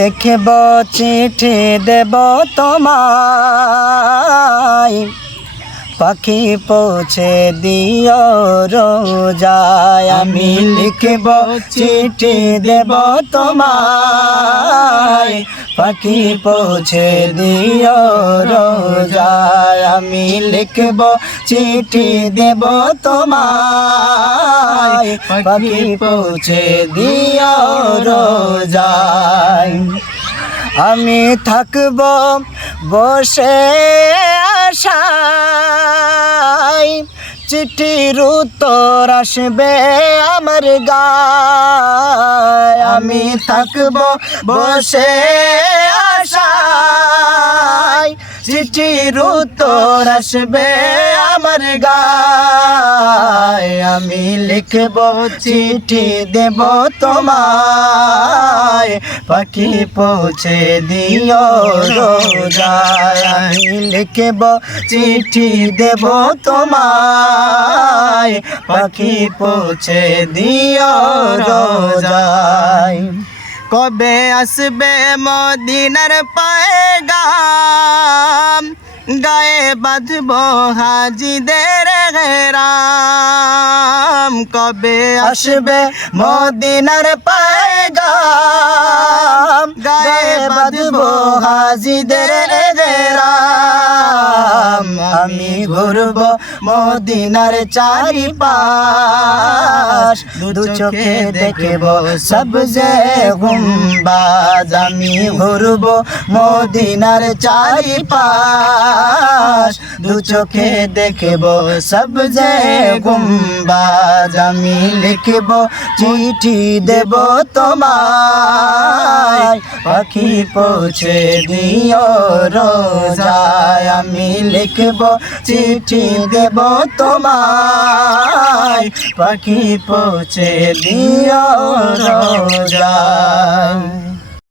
লিখব চিঠি দেব তোমায়, পাখি পৌঁছে দিও রোজায়। আমি লিখব চিঠি দেব তোমায়, পাখি পৌঁছে দিও রোজায়। আমি লিখব চিঠি দেব তোমায়, পাখি পৌঁছে দিও রোজায়। আমি থাকব বসে আশায়, চিঠির উত্তর আসবে আমার গায়। আমি থাকব বসে আশায়, চিঠির উত্তর আসবে আমার গায়। আমি লিখব চিঠি দেব তোমায়, পাখি পৌঁছে দিও রোজায়। আমি লিখব চিঠি দেব তোমায়, পাখি পৌঁছে দিও রোজায়। কবে আসবে মদিনার পয়গাম, গায়ে বাঁধব হাজিদের ঘেরাম। কবে আসবে মদিনার পয়গাম, গায়ে বাঁধব হাজিদের ঘেরাম। আমি ঘুরব মদিনার চারিপাশ, দু চোখে দেখব সবজে গুম্বাদ। আমি ঘুরব মদিনার চারিপাশ, দু চোখে দেখব সবজে গুম্বাদ। আমি লিখব চিঠি দেব তোমায়, পাখি পৌঁছে দিও রোজায়। আমি লিখব চিঠি দেব তোমায়, পাখি পৌঁছে দিও রোজায়।